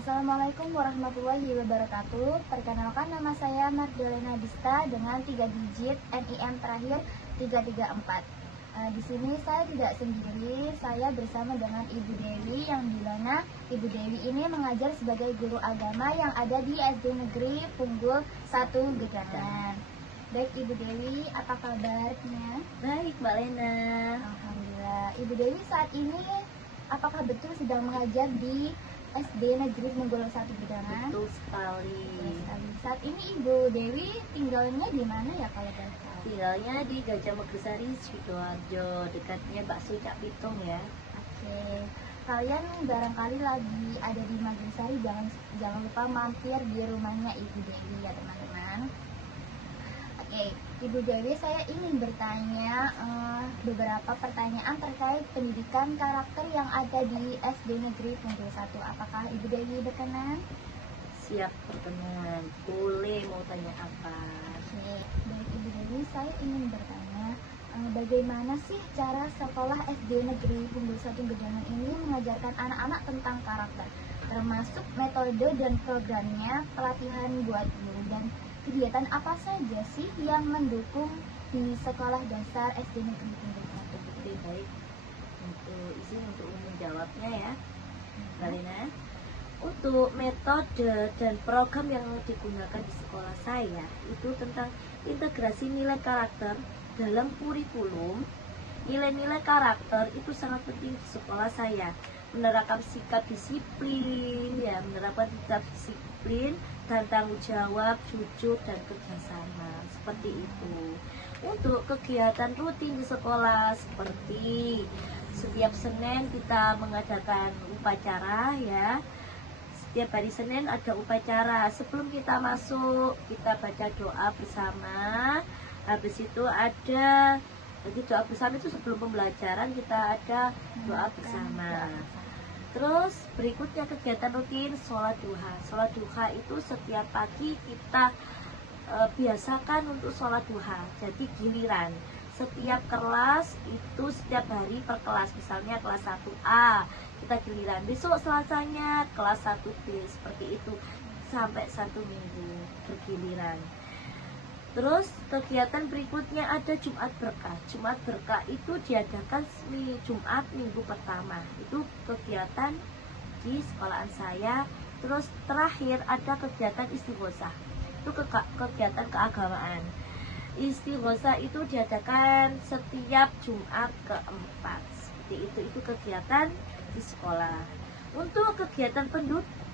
Assalamualaikum warahmatullahi wabarakatuh. Perkenalkan, nama saya Magdalena Dista dengan 3 digit NIM terakhir 334. Di sini saya tidak sendiri, saya bersama dengan Ibu Dewi, yang dimana Ibu Dewi ini mengajar sebagai guru agama yang ada di SD Negeri Punggul 1 Gedangan. Baik Ibu Dewi, apa kabarnya? Baik Mbak Lena. Alhamdulillah. Ibu Dewi saat ini apakah betul sedang mengajar di SD Negeri Punggul 1 Gedangan? Betul sekali. Saat ini Ibu Dewi tinggalnya di mana ya kalau boleh tahu? Tinggalnya di Gajah Megersari, Sidoarjo, dekatnya Bakso Cak Pitung ya. Oke. Kalian barangkali lagi ada di Magersari, jangan lupa mampir di rumahnya Ibu Dewi ya teman-teman. Oke, Ibu Dewi, saya ingin bertanya beberapa pertanyaan terkait pendidikan karakter yang ada di SD Negeri Punggul 1. Apakah Ibu Dewi berkenan? Siap berkenan. Boleh, mau tanya apa? Oke, baik Ibu Dewi, saya ingin bertanya bagaimana sih cara sekolah SD Negeri Punggul 1 Gedangan ini mengajarkan anak-anak tentang karakter, termasuk metode dan programnya, pelatihan buat guru, dan kegiatan apa saja sih yang mendukung di sekolah dasar SD Negeri Punggul 1? Oke, baik. Untuk izin untuk menjawabnya ya, Mbak Lena. Untuk metode dan program yang digunakan di sekolah saya itu tentang integrasi nilai karakter dalam kurikulum. Nilai-nilai karakter itu sangat penting di sekolah saya. Menerapkan sikap disiplin, ya, menerapkan sikap disiplin dan tanggung jawab, jujur dan kerjasama, seperti itu. Untuk kegiatan rutin di sekolah seperti setiap Senin kita mengadakan upacara ya. Setiap hari Senin ada upacara. Sebelum kita masuk, kita baca doa bersama. Habis itu ada, jadi doa bersama itu sebelum pembelajaran kita ada doa bersama. Terus berikutnya kegiatan rutin sholat duha. Sholat duha itu setiap pagi kita biasakan untuk sholat duha. Jadi giliran. Setiap kelas itu setiap hari per kelas, misalnya kelas 1A kita giliran, besok Selasanya kelas 1B, seperti itu sampai 1 minggu bergiliran. Terus kegiatan berikutnya ada Jumat Berkah. Jumat Berkah itu diadakan Jumat minggu pertama, itu kegiatan di sekolahan saya. Terus terakhir ada kegiatan istighosah, itu kegiatan keagamaan. Istighosah itu diadakan setiap Jumat keempat. Seperti itu kegiatan di sekolah. Untuk kegiatan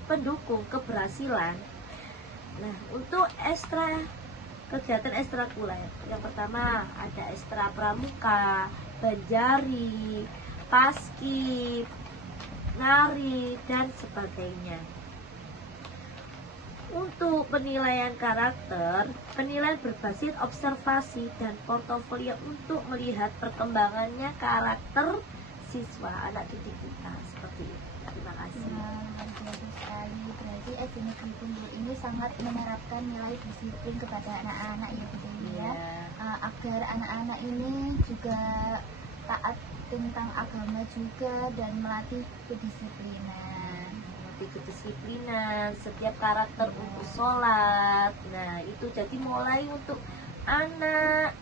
pendukung keberhasilan, nah untuk kegiatan ekstrakurikuler, yang pertama ada ekstra pramuka, banjari, paskib, nari dan sebagainya. Untuk penilaian karakter, penilaian berbasis observasi dan portofolio untuk melihat perkembangannya karakter siswa anak didik kita, seperti itu. Terima kasih. Bagus sekali. Berarti SD Negeri Punggul ini sangat menerapkan nilai disiplin kepada anak-anak ya Bu Dewi ya. Agar anak-anak ini juga taat tentang agama juga dan melatih kedisiplinan. Setiap karakter untuk sholat. Nah itu jadi mulai untuk anak,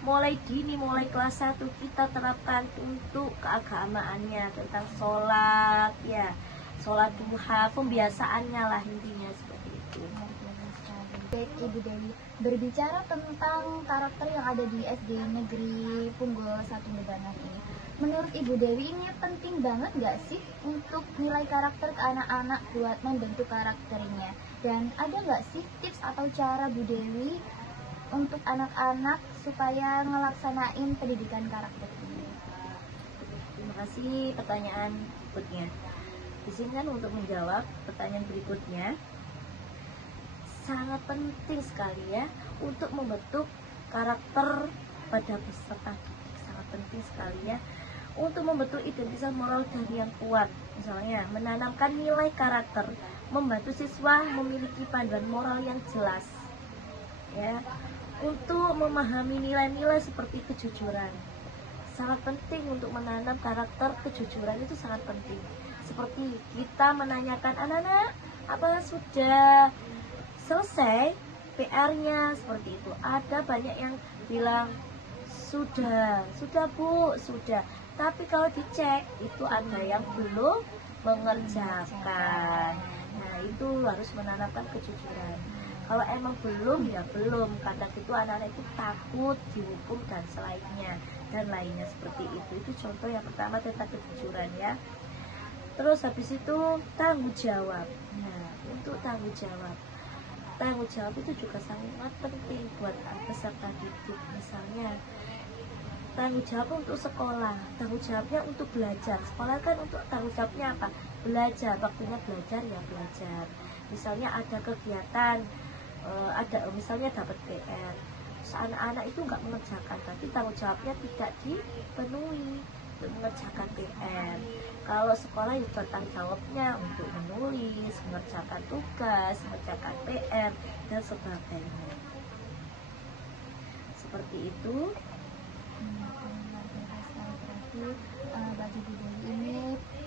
mulai dini, mulai kelas 1 kita terapkan untuk keagamaannya tentang sholat ya, sholat duha, pembiasaannya lah intinya, seperti itu. Baik Ibu Dewi, berbicara tentang karakter yang ada di SD Negeri Punggul 1 Gedangan ini, menurut Ibu Dewi ini penting banget gak sih untuk nilai karakter ke anak-anak buat membentuk karakternya? Dan ada gak sih tips atau cara Bu Dewi untuk anak-anak supaya ngelaksanain pendidikan karakter ini? Terima kasih pertanyaan berikutnya. Di sini kan untuk menjawab pertanyaan berikutnya, sangat penting sekali ya untuk membentuk karakter pada peserta didik. Sangat penting sekali ya untuk membentuk identitas moral dari yang kuat. Misalnya menanamkan nilai karakter, membantu siswa memiliki panduan moral yang jelas ya, untuk memahami nilai-nilai seperti kejujuran. Sangat penting untuk menanam karakter kejujuran, itu sangat penting. Seperti kita menanyakan anak-anak, apa sudah selesai PR-nya, seperti itu. Ada banyak yang bilang sudah Bu, sudah. Tapi kalau dicek itu ada yang belum mengerjakan. Nah, itu harus menanamkan kejujuran. Kalau emang belum, ya belum. Kadang itu anak-anak itu takut dihukum dan lainnya seperti itu. Itu contoh yang pertama tentang kejujuran ya. Terus habis itu tanggung jawab. Nah, untuk tanggung jawab itu juga sangat penting buat peserta didik. Misalnya tanggung jawab untuk sekolah, tanggung jawabnya untuk belajar. Sekolah kan untuk tanggung jawabnya apa? Belajar, waktunya belajar ya belajar. Misalnya ada kegiatan, misalnya dapat PR, anak-anak itu nggak mengerjakan, tapi tanggung jawabnya tidak dipenuhi untuk mengerjakan PR. Kalau sekolah itu tanggung jawabnya untuk menulis, mengerjakan tugas, mengerjakan PR dan sebagainya. Seperti itu. Bagi Bu Dewi ini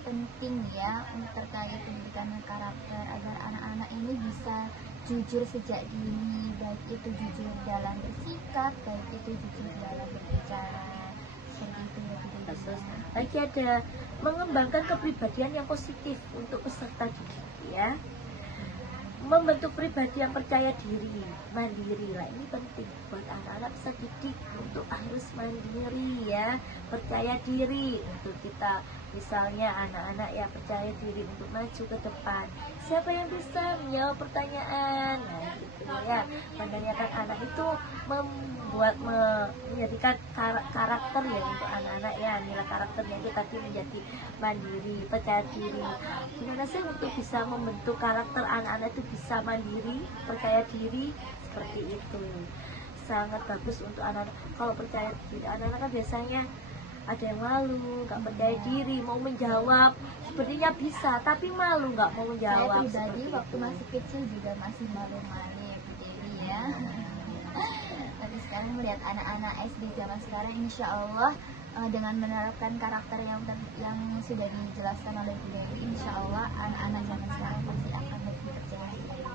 penting ya untuk terkait pendidikan karakter agar anak-anak ini bisa jujur sejak dini, baik itu jujur dalam bersikap, baik itu jujur dalam berbicara. Seperti itu ya Bu Dewi. Lagi ada mengembangkan kepribadian yang positif untuk peserta didik ya. Membentuk pribadi yang percaya diri, mandiri lah, ini penting buat anak-anak peserta didik untuk harus mandiri ya, percaya diri untuk kita. Misalnya anak-anak yang percaya diri untuk maju ke depan, siapa yang bisa menjawab pertanyaan, nah gitu ya. Menanyakan anak itu menjadikan karakter ya untuk anak-anak ya, nilai karakternya itu tadi menjadi mandiri, percaya diri. Gimana sih untuk bisa membentuk karakter anak-anak itu bisa mandiri, percaya diri, seperti itu. Sangat bagus untuk anak-anak. Kalau percaya diri, anak-anak kan biasanya ada yang malu, nggak percaya diri, mau menjawab sepertinya bisa, tapi malu nggak mau menjawab. Saya pribadi waktu masih kecil juga masih malu-malu ya Bu Dewi ya. Tapi sekarang melihat anak-anak SD zaman sekarang, insya Allah dengan menerapkan karakter yang sudah dijelaskan oleh Bu Dewi, insya Allah anak-anak zaman sekarang pasti akan lebih percaya diri.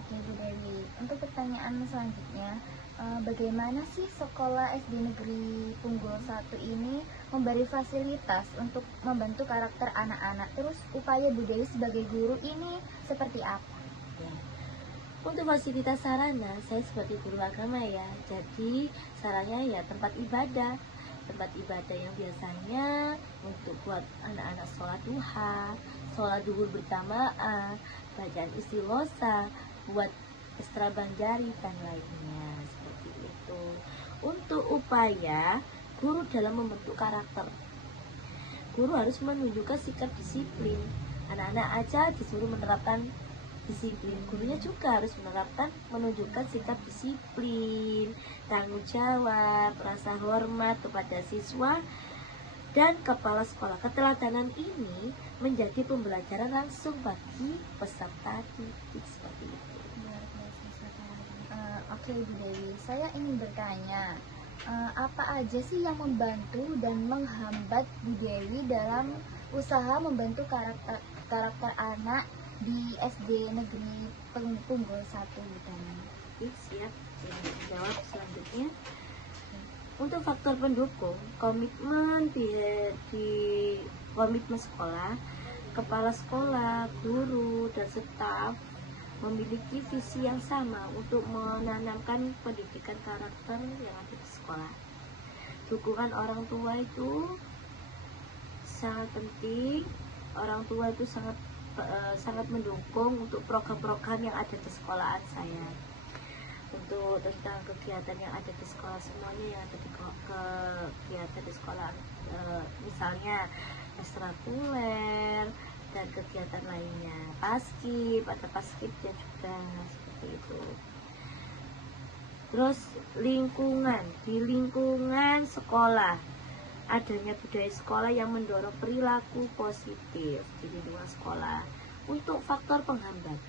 Oke Bu Dewi, untuk pertanyaan selanjutnya, bagaimana sih sekolah SD Negeri Punggul 1 ini memberi fasilitas untuk membentuk karakter anak-anak? Terus upaya Bu Dewi sebagai guru ini seperti apa? Untuk fasilitas sarana, saya sebagai guru agama ya, jadi sarannya ya tempat ibadah yang biasanya untuk buat anak-anak sholat duha, sholat duhur berjamaah, bacaan istighosa, buat ekstra banjari dan lainnya, seperti itu. Untuk upaya guru dalam membentuk karakter, guru harus menunjukkan sikap disiplin. Anak-anak aja disuruh menerapkan disiplin, gurunya juga harus menunjukkan sikap disiplin, tanggung jawab, rasa hormat kepada siswa dan kepala sekolah. Keteladanan ini menjadi pembelajaran langsung bagi peserta didik, seperti itu. Oke Bu Dewi, saya ingin bertanya, apa aja sih yang membantu dan menghambat Bu Dewi dalam usaha membentuk karakter anak di SD Negeri Punggul 1 Butani? Siap, jawab selanjutnya. Untuk faktor pendukung, komitmen di komitmen sekolah, kepala sekolah, guru, dan staf memiliki visi yang sama untuk menanamkan pendidikan karakter yang ada di sekolah. Dukungan orang tua itu sangat penting. Orang tua itu sangat mendukung untuk program-program yang ada di sekolahan saya, untuk tentang kegiatan yang ada di sekolah, semuanya yang ada di kegiatan di sekolah, misalnya ekstrakurikuler dan kegiatan lainnya, ada paskibnya juga, seperti itu. Terus di lingkungan sekolah adanya budaya sekolah yang mendorong perilaku positif di lingkungan sekolah. Untuk faktor penghambat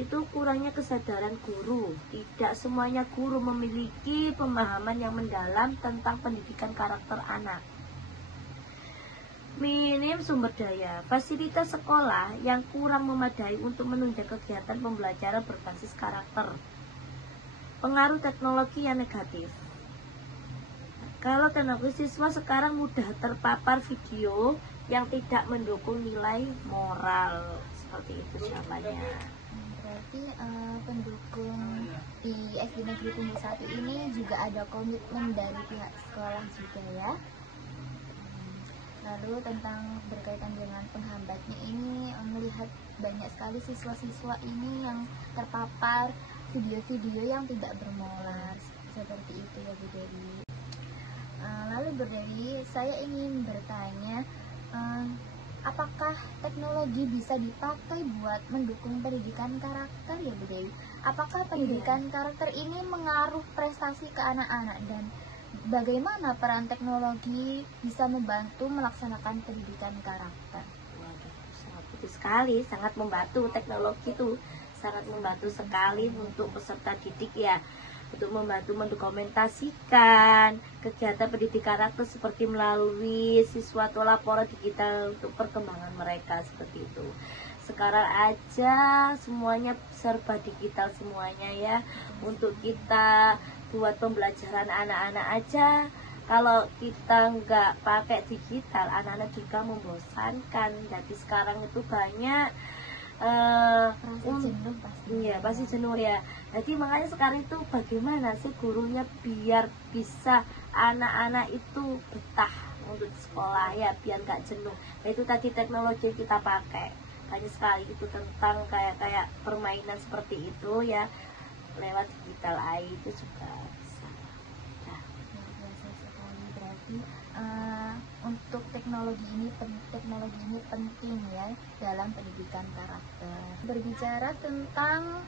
itu kurangnya kesadaran guru. Tidak semuanya guru memiliki pemahaman yang mendalam tentang pendidikan karakter anak. Minim sumber daya, fasilitas sekolah yang kurang memadai untuk menunjang kegiatan pembelajaran berbasis karakter. Pengaruh teknologi yang negatif. Kalau teknologi, siswa sekarang mudah terpapar video yang tidak mendukung nilai moral. Seperti itu jawabannya. Berarti pendukung di SD Negeri Tumbuh 1 ini juga ada komitmen dari pihak sekolah juga ya. Lalu tentang berkaitan dengan penghambatnya ini, melihat banyak sekali siswa-siswa ini yang terpapar video-video yang tidak bermoral seperti itu ya Bu Dewi. Lalu Bu Dewi, saya ingin bertanya, apakah teknologi bisa dipakai buat mendukung pendidikan karakter ya Bu Dewi? Apakah pendidikan karakter ini mengaruh prestasi ke anak-anak, dan bagaimana peran teknologi bisa membantu melaksanakan pendidikan karakter? Waduh, sangat betul sekali, sangat membantu. Teknologi itu sangat membantu sekali untuk peserta didik ya, untuk membantu mendokumentasikan kegiatan pendidikan karakter seperti melalui siswa atau laporan digital untuk perkembangan mereka seperti itu. Sekarang aja semuanya serba digital semuanya ya. Untuk kita buat pembelajaran anak-anak aja, kalau kita nggak pakai digital, anak-anak juga membosankan. Jadi sekarang itu banyak Jenuh pasti. iya pasti jenuh ya. Jadi makanya sekarang itu bagaimana sih gurunya biar bisa anak-anak itu betah untuk sekolah ya, biar nggak jenuh. Nah, itu tadi teknologi yang kita pakai banyak sekali, itu tentang kayak permainan seperti itu ya, lewat digital AI itu juga bisa. Nah, Luar biasa sekali. Berarti untuk teknologi ini penting ya dalam pendidikan karakter. Berbicara tentang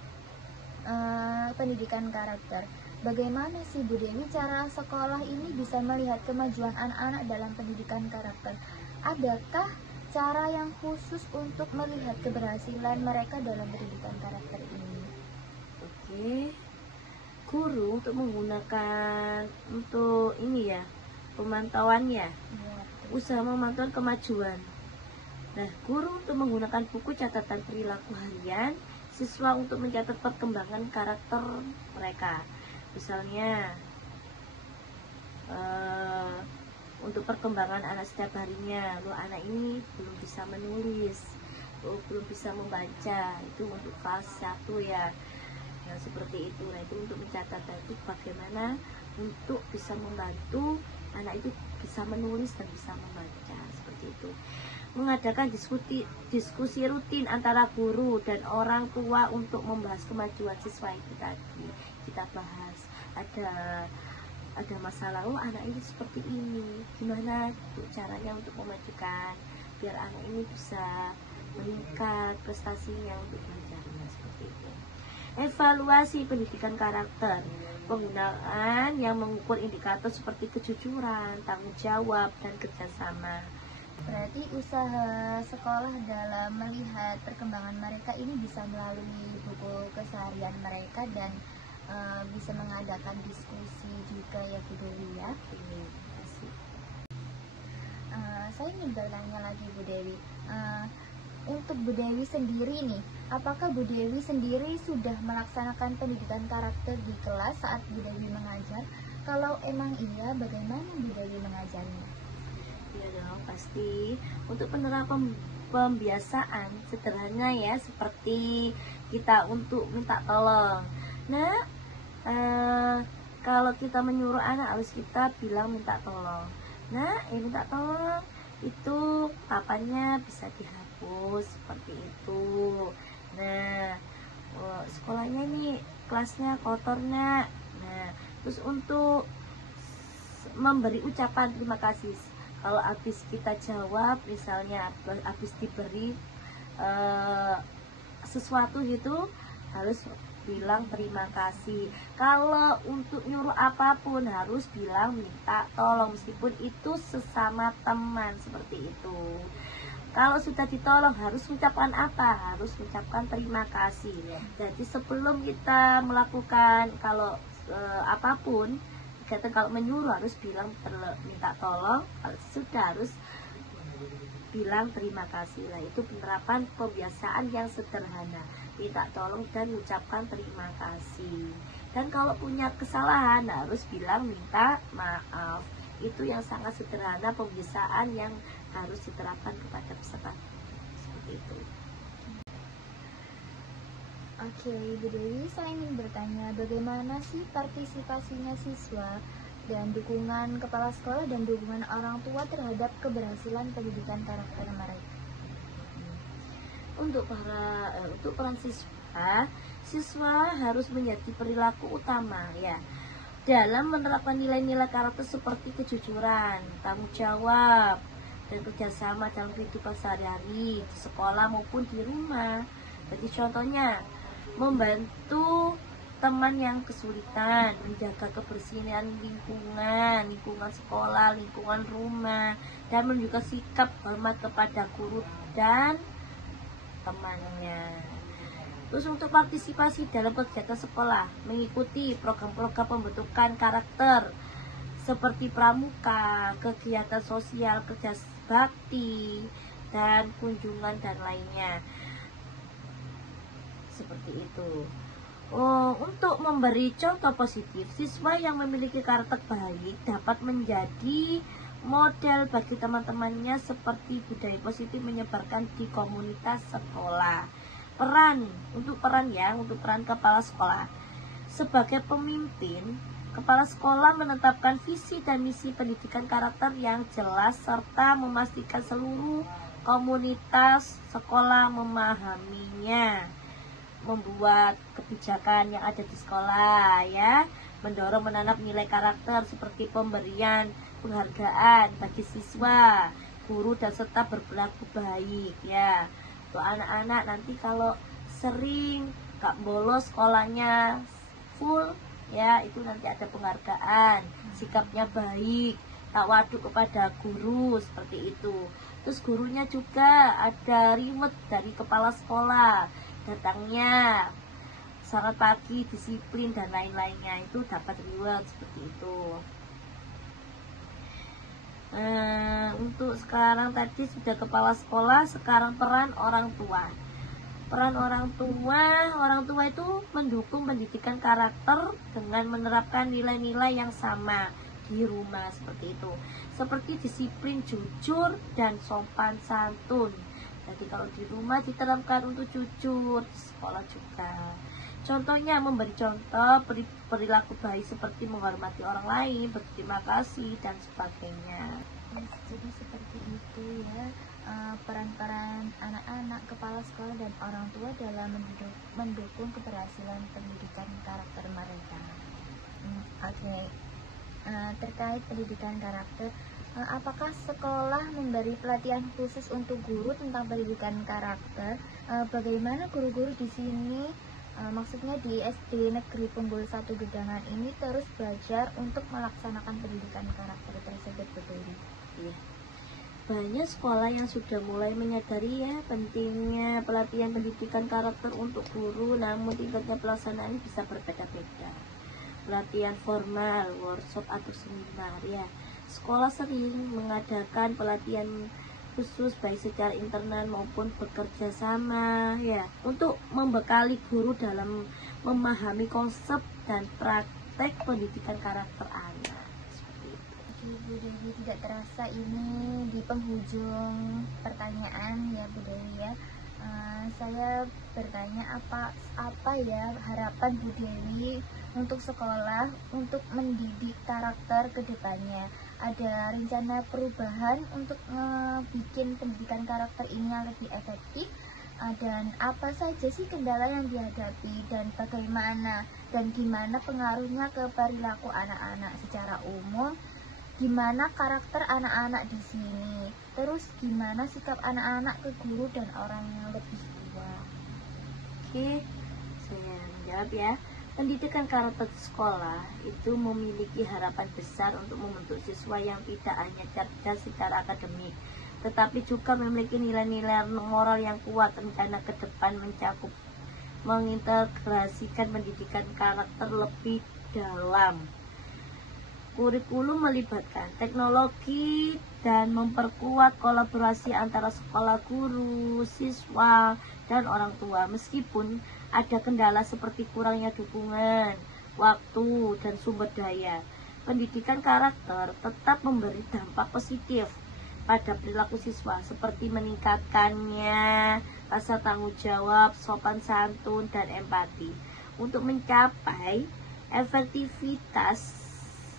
pendidikan karakter, bagaimana sih Bu Dewi cara sekolah ini bisa melihat kemajuan anak-anak dalam pendidikan karakter? Adakah cara yang khusus untuk melihat keberhasilan mereka dalam pendidikan karakter ini? oke. Guru untuk menggunakan untuk ini ya, pemantauannya, Ya, usaha memantau kemajuan. Nah, guru untuk menggunakan buku catatan perilaku harian, siswa untuk mencatat perkembangan karakter mereka. Misalnya untuk perkembangan anak setiap harinya, lo anak ini belum bisa menulis, belum bisa membaca, itu untuk kelas 1 ya. Nah, seperti itu. Nah, itu untuk mencatat. Nah, itu bagaimana untuk bisa membantu anak itu bisa menulis dan bisa membaca seperti itu. Mengadakan diskusi rutin antara guru dan orang tua untuk membahas kemajuan siswa itu tadi. Kita bahas ada masalah, oh anak ini seperti ini, gimana caranya untuk memajukan biar anak ini bisa meningkat prestasinya untuk belajarnya seperti itu. Evaluasi pendidikan karakter, penggunaan yang mengukur indikator seperti kejujuran, tanggung jawab, dan kerjasama. berarti usaha sekolah dalam melihat perkembangan mereka ini bisa melalui buku keseharian mereka dan bisa mengadakan diskusi juga ya Bu Dewi ya. Ini kasih. Saya ingin bertanya lagi Bu Dewi, untuk Bu Dewi sendiri nih, apakah Bu Dewi sendiri sudah melaksanakan pendidikan karakter di kelas saat Bu Dewi mengajar? Kalau emang iya, bagaimana Bu Dewi mengajarnya? Iya dong, pasti. Untuk penerapan pembiasaan sederhana ya, seperti kita untuk minta tolong. Nah, kalau kita menyuruh anak harus kita bilang minta tolong. Nah, minta tolong itu papannya bisa dihapus seperti itu. Nah, sekolahnya ini kelasnya kotor nak. Nah, terus untuk memberi ucapan terima kasih, kalau habis kita jawab, misalnya habis diberi sesuatu gitu, harus bilang terima kasih. Kalau untuk nyuruh apapun harus bilang minta tolong, meskipun itu sesama teman seperti itu. Kalau sudah ditolong harus ucapkan apa? Harus ucapkan terima kasih. Jadi sebelum kita melakukan apapun, kalau menyuruh harus bilang minta tolong. Kalau sudah harus bilang terima kasih. Lah itu penerapan pembiasaan yang sederhana, minta tolong dan ucapkan terima kasih. Dan kalau punya kesalahan harus bilang minta maaf. Itu yang sangat sederhana, pembiasaan yang harus diterapkan kepada peserta. Seperti itu. Oke, Bu Dewi, saya ingin bertanya bagaimana sih partisipasinya siswa dan dukungan kepala sekolah dan dukungan orang tua terhadap keberhasilan pendidikan karakter mereka? Untuk peran siswa harus menjadi perilaku utama ya dalam menerapkan nilai-nilai karakter seperti kejujuran, tanggung jawab, dan kerjasama dalam kehidupan sehari-hari di sekolah maupun di rumah. Jadi contohnya membantu teman yang kesulitan, menjaga kebersihan lingkungan sekolah, lingkungan rumah, dan menunjukkan sikap hormat kepada guru dan temannya. Terus untuk partisipasi dalam kegiatan sekolah, mengikuti program-program pembentukan karakter seperti pramuka, kegiatan sosial, kerja bakti, dan kunjungan dan lainnya. Seperti itu. Untuk memberi contoh positif, siswa yang memiliki karakter baik dapat menjadi model bagi teman-temannya seperti budaya positif menyebarkan di komunitas sekolah. Peran kepala sekolah. Sebagai pemimpin, kepala sekolah menetapkan visi dan misi pendidikan karakter yang jelas serta memastikan seluruh komunitas sekolah memahaminya. Membuat kebijakan yang ada di sekolah ya, mendorong menanam nilai karakter seperti pemberian penghargaan bagi siswa, guru dan serta berperilaku baik ya. Untuk anak-anak nanti kalau sering gak bolos sekolahnya full ya, itu nanti ada penghargaan, sikapnya baik, tak waduk kepada guru seperti itu. Terus gurunya juga ada reward dari kepala sekolah, datangnya sangat pagi, disiplin dan lain-lainnya, itu dapat reward seperti itu. Untuk sekarang tadi sudah kepala sekolah, sekarang peran orang tua. Peran orang tua itu mendukung pendidikan karakter dengan menerapkan nilai-nilai yang sama di rumah seperti itu. Seperti disiplin, jujur, dan sopan santun. Jadi kalau di rumah diterapkan untuk jujur, di sekolah juga. Contohnya memberi contoh perilaku baik seperti menghormati orang lain, berterima kasih, dan sebagainya. Jadi seperti itu ya, peran-peran anak-anak, kepala sekolah, dan orang tua dalam mendukung keberhasilan pendidikan karakter mereka. Oke. Terkait pendidikan karakter, apakah sekolah memberi pelatihan khusus untuk guru tentang pendidikan karakter? Bagaimana guru-guru di sini, maksudnya di SD Negeri Punggul 1 Gedangan ini terus belajar untuk melaksanakan pendidikan karakter tersebut, betul? Iya. Banyak sekolah yang sudah mulai menyadari ya pentingnya pelatihan pendidikan karakter untuk guru, namun tingkatnya pelaksanaan bisa berbeda-beda. Pelatihan formal, workshop atau seminar ya. Sekolah sering mengadakan pelatihan khusus baik secara internal maupun bekerja sama ya, untuk membekali guru dalam memahami konsep dan praktek pendidikan karakter anak. Seperti itu. Oke, Bu Dewi, tidak terasa ini di penghujung pertanyaan ya Bu Dewi ya. Saya bertanya apa ya harapan Bu Dewi untuk sekolah untuk mendidik karakter ke depannya. Ada rencana perubahan untuk bikin pendidikan karakter ini yang lebih efektif, dan apa saja sih kendala yang dihadapi dan bagaimana dan gimana pengaruhnya ke perilaku anak-anak secara umum, gimana karakter anak-anak di sini, terus gimana sikap anak-anak ke guru dan orang yang lebih tua. Oke, saya menjawab ya. Pendidikan karakter sekolah itu memiliki harapan besar untuk membentuk siswa yang tidak hanya cerdas secara akademik, tetapi juga memiliki nilai-nilai moral yang kuat. Rencana ke depan mencakup mengintegrasikan pendidikan karakter lebih dalam, Kurikulum melibatkan teknologi dan memperkuat kolaborasi antara sekolah, guru, siswa, dan orang tua. Meskipun ada kendala seperti kurangnya dukungan, waktu, dan sumber daya, pendidikan karakter tetap memberi dampak positif pada perilaku siswa, seperti meningkatkannya rasa tanggung jawab, sopan santun, dan empati. Untuk mencapai efektivitas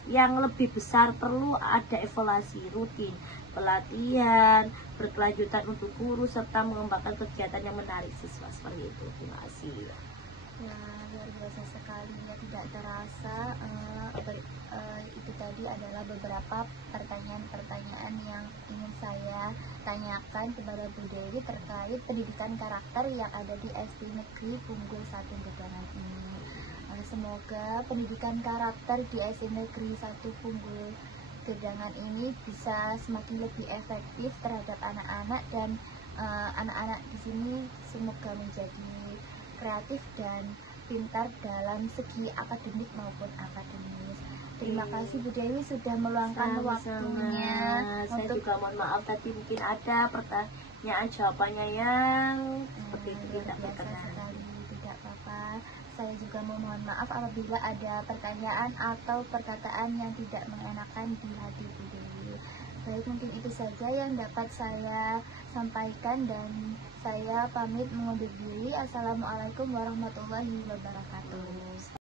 yang lebih besar perlu ada evaluasi rutin, pelatihan berkelanjutan untuk guru, serta mengembangkan kegiatan yang menarik siswa. Seperti itu. Terima kasih. Ya, luar biasa sekali ya, tidak terasa. Itu tadi adalah beberapa pertanyaan-pertanyaan yang ingin saya tanyakan kepada Bu Dewi terkait pendidikan karakter yang ada di SD Negeri Punggul 1 Gedangan ini. Semoga pendidikan karakter di SD Negeri 1 Punggul Gedangan ini bisa semakin lebih efektif terhadap anak-anak, dan anak-anak di sini semoga menjadi kreatif dan pintar dalam segi akademik maupun akademis. Terima kasih Bu Dewi sudah meluangkan waktunya. Saya juga mohon maaf tadi mungkin ada pertanyaan jawabannya yang seperti itu tidak berkenan. Sekali, tidak apa-apa. Saya juga mohon maaf apabila ada pertanyaan atau perkataan yang tidak mengenakan di hati Bu Dewi. Baik, mungkin itu saja yang dapat saya sampaikan, dan saya pamit mengundur diri. Assalamualaikum warahmatullahi wabarakatuh.